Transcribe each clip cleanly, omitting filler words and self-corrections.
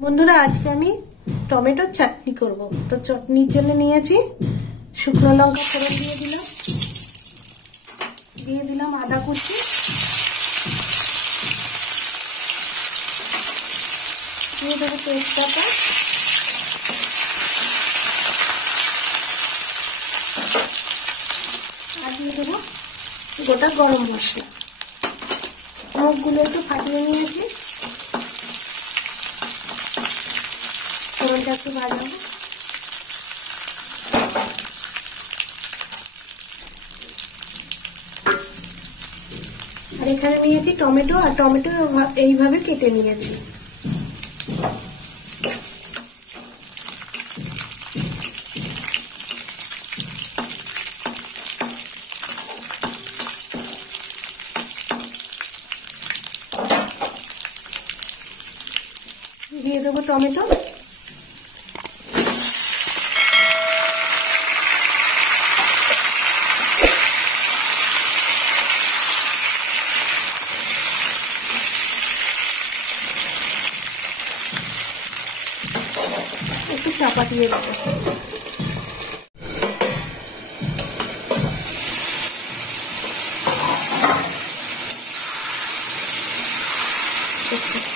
বন্ধুরা আজকে আমি টমেটো চাটনি করব। তো চাটনির জন্য নিয়েছি শুকনো লঙ্কা ফোড়ন দিয়ে দিলাম আদা কুচি, দিয়ে দেবো তেজপাতা, আর দিয়ে দেবো গোটা গরম মশলা। মুখগুলো একটু ফাটিয়ে নিয়েছি, ফোড়নটা একটু ভাজা হবে। আর এখানে নিয়েছি টমেটো, আর টমেটো এইভাবে কেটে নিয়েছি। দিয়ে দেবো টমেটো, একটু চাপা দিয়ে দেবো।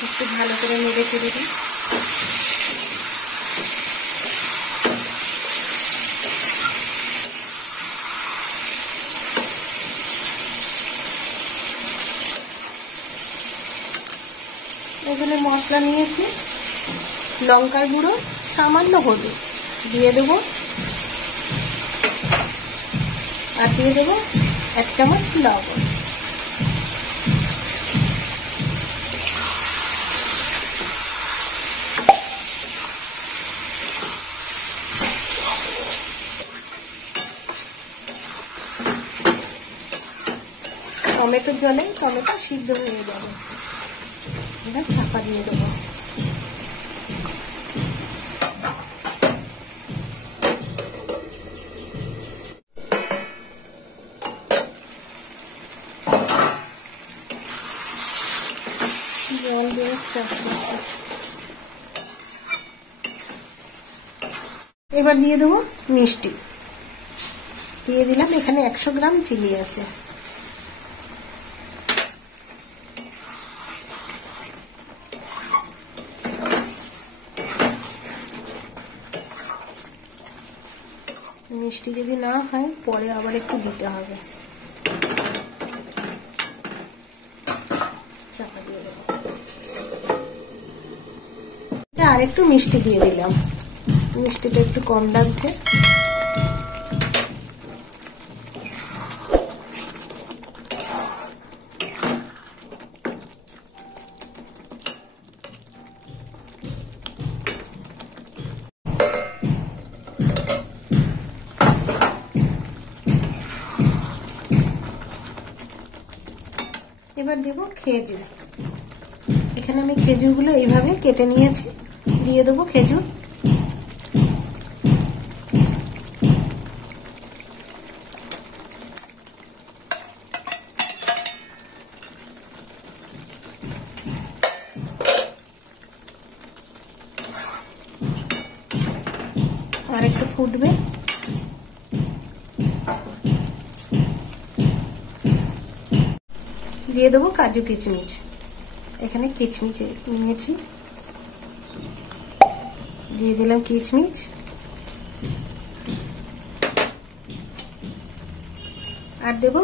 একটু ভালো করে নেড়ে চেড়ে দিই। এখানে মশলা নিয়েছি, লঙ্কার গুঁড়ো, সামান্য হলুদ দিয়ে দেবো, আর দিয়ে দেবো 1 চামচ লবণ। টমেটোর জলে টমেটো সিদ্ধ হয়ে যাবে, এবার চাপা দিয়ে দেবো। জল দিয়ে এবার দিয়ে দেবো মিষ্টি, দিয়ে দিলাম। এখানে 100 গ্রাম চিনি আছে। মিষ্টি যদি না হয় পরে আবার একটু দিতে হবে। চাপা দিয়ে দেবো। আর একটু মিষ্টি দিয়ে দিলাম, মিষ্টিটা একটু কম লাগছে। এবার দেব খেজুর। এখানে আমি খেজুরগুলো এইভাবে কেটে নিয়েছি, দিয়ে দেবো খেজুর। আর একটু ফুটবে, দিয়ে দেবো কাজু কিচমিচ। এখানে কিচমিচ নিয়েছি, দিয়ে দিলাম কিচমিচ। আর দেবো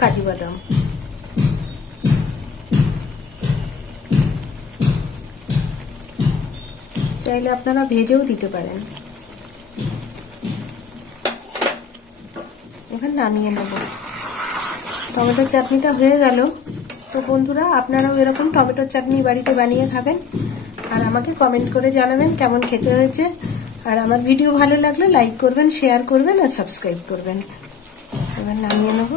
কাজু বাদাম। চাইলে আপনারা ভেজেও দিতে পারেন। এবার নামিয়ে নেব। টমেটোর চাটনিটা হয়ে গেল। তো বন্ধুরা আপনারাও এরকম টমেটোর চাটনি বাড়িতে বানিয়ে খাবেন, আর আমাকে কমেন্ট করে জানাবেন কেমন খেতে হয়েছে। আর আমার ভিডিও ভালো লাগলে লাইক করবেন, শেয়ার করবেন, আর সাবস্ক্রাইব করবেন। এবার নামিয়ে নেব।